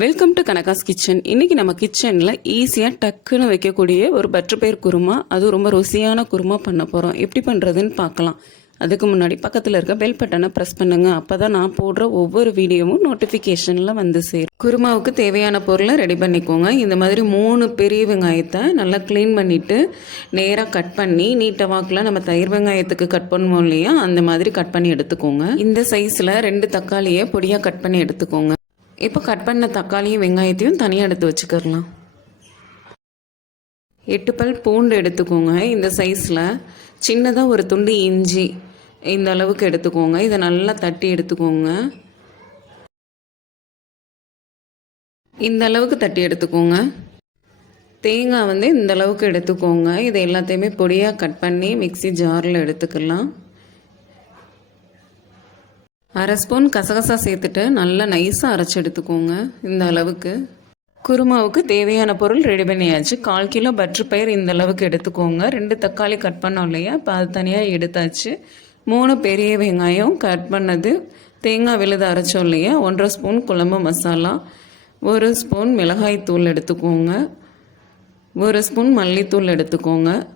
Welcome to கனகாஸ் kitchen இன்றைக்கி நம்ம கிச்சனில் ஈஸியாக டக்குன்னு வைக்கக்கூடிய ஒரு பட்டர் பயிர் குருமா. அது ரொம்ப ருசியான குருமா பண்ண போகிறோம் எப்படி பண்ணுறதுன்னு பார்க்கலாம். அதுக்கு முன்னாடி பக்கத்தில் இருக்க பெல் பட்டனை ப்ரெஸ் பண்ணுங்க. அப்போ தான் நான் போடுற ஒவ்வொரு வீடியோவும் நோட்டிஃபிகேஷனில் வந்து சேரும். குருமாவுக்கு தேவையான பொருளை ரெடி பண்ணிக்கோங்க. இந்த மாதிரி மூணு பெரிய வெங்காயத்தை நல்லா க்ளீன் பண்ணிவிட்டு நேராக கட் பண்ணி நீட்ட வாக்கில் நம்ம தயிர் வெங்காயத்துக்கு கட் பண்ணுவோம் இல்லையா? அந்த மாதிரி கட் பண்ணி எடுத்துக்கோங்க. இந்த சைஸில் ரெண்டு தக்காளியை பொடியாக கட் பண்ணி எடுத்துக்கோங்க. இப்போ கட் பண்ண தக்காளியும் வெங்காயத்தையும் தனியாக எடுத்து வச்சுக்கிறலாம். எட்டு பல் பூண்டு எடுத்துக்கோங்க. இந்த சைஸில் சின்னதாக ஒரு துண்டு இஞ்சி இந்த அளவுக்கு எடுத்துக்கோங்க. இதை நல்லா தட்டி எடுத்துக்கோங்க. இந்த அளவுக்கு தட்டி எடுத்துக்கோங்க. தேங்காய் வந்து இந்த அளவுக்கு எடுத்துக்கோங்க. இதை எல்லாத்தையுமே பொடியாக கட் பண்ணி மிக்ஸி ஜாரில் எடுத்துக்கலாம். அரை ஸ்பூன் கசகசா சேர்த்துட்டு நல்லா நைஸாக அரைச்சி எடுத்துக்கோங்க இந்த அளவுக்கு. குருமாவுக்கு தேவையான பொருள் ரெடி பண்ணியாச்சு. கால் கிலோ பட்டர் பயிர் இந்த அளவுக்கு எடுத்துக்கோங்க. ரெண்டு தக்காளி கட் பண்ணோம் இல்லையா? இப்போ அது தனியாக எடுத்தாச்சு. மூணு பெரிய வெங்காயம் கட் பண்ணது. தேங்காய் விழுது அரைச்சோம் இல்லையா? ஒன்றரை ஸ்பூன் குழம்பு மசாலா. ஒரு ஸ்பூன் மிளகாய் தூள் எடுத்துக்கோங்க. ஒரு ஸ்பூன் மல்லித்தூள் எடுத்துக்கோங்க.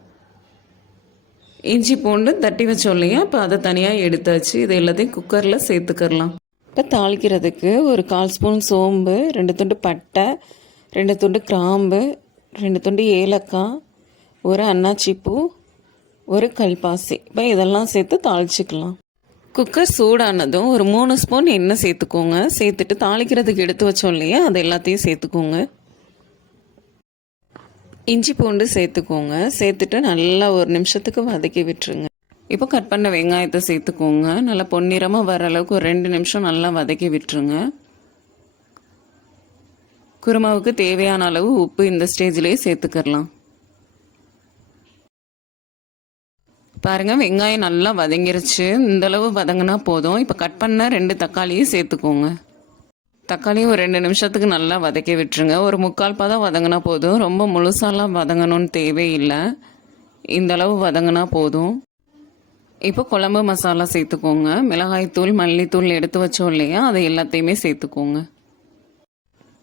இஞ்சி பூண்டு தட்டி வச்சோம் இல்லையா இப்போ அதை தனியாக எடுத்தாச்சு. இது எல்லாத்தையும் குக்கரில் சேர்த்துக்கிறலாம். இப்போ தாளிக்கிறதுக்கு ஒரு கால் ஸ்பூன் சோம்பு ரெண்டு துண்டு பட்டை ரெண்டு துண்டு கிராம்பு ரெண்டு துண்டு ஏலக்காய் ஒரு அன்னாச்சி பூ ஒரு கல்பாசி. இப்போ இதெல்லாம் சேர்த்து தாளிச்சிக்கலாம். குக்கர் சூடானதும் ஒரு மூணு ஸ்பூன் எண்ணெய் சேர்த்துக்கோங்க. சேர்த்துட்டு தாளிக்கிறதுக்கு எடுத்து வச்சோம் இல்லையா அது எல்லாத்தையும் சேர்த்துக்கோங்க. இஞ்சி பூண்டு சேர்த்துக்கோங்க. சேர்த்துட்டு நல்லா ஒரு நிமிஷத்துக்கு வதக்கி விட்டுருங்க. இப்போ கட் பண்ண வெங்காயத்தை சேர்த்துக்கோங்க. நல்லா பொன்னிறமாக வர அளவுக்கு ஒரு ரெண்டு நிமிஷம் நல்லா வதக்கி விட்டுருங்க. குருமாவுக்கு தேவையான அளவு உப்பு இந்த ஸ்டேஜ்லேயே சேர்த்துக்கிறலாம். பாருங்கள் வெங்காயம் நல்லா வதங்கிருச்சு. இந்தளவு வதங்கினா போதும். இப்போ கட் பண்ண ரெண்டு தக்காளியும் சேர்த்துக்கோங்க. தக்காளியும் ஒரு ரெண்டு நிமிஷத்துக்கு நல்லா வதக்கி விட்டுருங்க. ஒரு முக்கால் பதம் வதங்கினா போதும். ரொம்ப முழுசாலாம் வதங்கணும்னு தேவையில்லை. இந்த அளவு வதங்கினா போதும். இப்போ குழம்பு மசாலா சேர்த்துக்கோங்க. மிளகாய்த்தூள் மல்லித்தூள் எடுத்து வச்சோம் இல்லையா? அதை எல்லாத்தையுமே சேர்த்துக்கோங்க.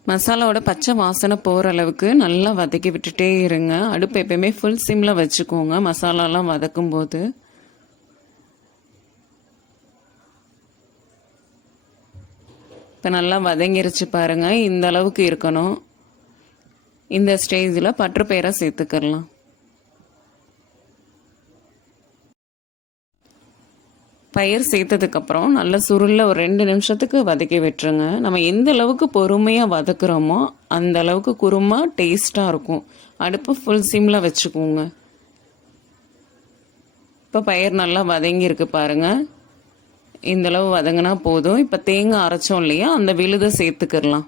மசாலாவோட பச்சை வாசனை போகிற அளவுக்கு நல்லா வதக்கி விட்டுட்டே இருங்க. அடுப்பு எப்பயுமே ஃபுல் சிம்மில் வச்சுக்கோங்க. மசாலாலாம் வதக்கும் போது இப்போ நல்லா வதங்கிருச்சு பாருங்கள் இந்த அளவுக்கு இருக்கணும். இந்த ஸ்டேஜில் பற்று பயிரை சேர்த்துக்கலாம் பயிர் சேர்த்ததுக்கப்புறம் நல்ல சுருளில் ஒரு ரெண்டு நிமிஷத்துக்கு வதக்கி விட்டுருங்க. நம்ம எந்த அளவுக்கு பொறுமையாக வதக்குறோமோ அந்த அளவுக்கு குருமா டேஸ்ட்டாக இருக்கும். அடுப்பு ஃபுல் சிம்மில் வச்சுக்கோங்க. இப்போ பயிர் நல்லா வதங்கியிருக்கு பாருங்கள் இந்தளவு வதங்கினா போதும். இப்போ தேங்காய் அரைச்சோம் இல்லையா? அந்த விழுதை சேர்த்துக்கிடலாம்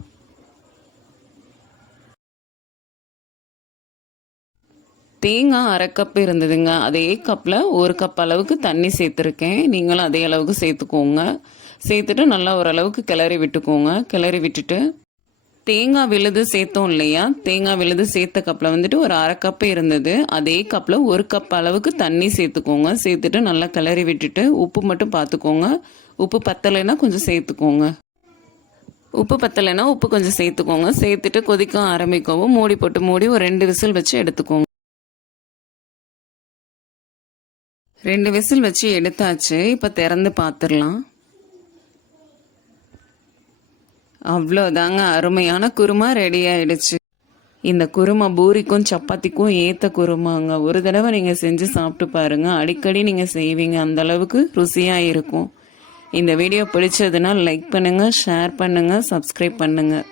தேங்காய் அரை கப் இருந்ததுங்க. அதே கப்பில் ஒரு கப் அளவுக்கு தண்ணி சேர்த்துருக்கேன். நீங்களும் அதே அளவுக்கு சேர்த்துக்கோங்க. சேர்த்துட்டு நல்லா ஓரளவுக்கு கிளறி விட்டுக்கோங்க. கிளறி விட்டுட்டு தேங்காய் விழுது சேர்த்தோம் இல்லையா? தேங்காய் விழுது சேர்த்த கப்பில் வந்துட்டு ஒரு அரை கப்பு இருந்தது. அதே கப்பில் ஒரு கப் அளவுக்கு தண்ணி சேர்த்துக்கோங்க. சேர்த்துட்டு நல்லா கிளறி விட்டுட்டு உப்பு மட்டும் பார்த்துக்கோங்க உப்பு பத்தலைன்னா கொஞ்சம் சேர்த்துக்கோங்க. உப்பு பத்தலைன்னா உப்பு கொஞ்சம் சேர்த்துக்கோங்க. சேர்த்துட்டு கொதிக்க ஆரம்பிக்கவும். மூடி போட்டு மூடி ஒரு ரெண்டு விசில் வச்சு எடுத்துக்கோங்க. ரெண்டு விசில் வச்சு எடுத்தாச்சு. இப்போ திறந்து பார்த்துடலாம் அவ்வளோதாங்க அருமையான குருமா ரெடி ஆயிடுச்சு. இந்த குருமா பூரிக்கும் சப்பாத்திக்கும் ஏற்ற குருமாங்க. ஒரு தடவை நீங்கள் செஞ்சு சாப்பிட்டு பாருங்க. அடிக்கடி நீங்கள் செய்வீங்க. அந்த அளவுக்கு ருசியாக இருக்கும். இந்த வீடியோ பிடிச்சதுன்னா லைக் பண்ணுங்கள் ஷேர் பண்ணுங்கள் சப்ஸ்கிரைப் பண்ணுங்கள்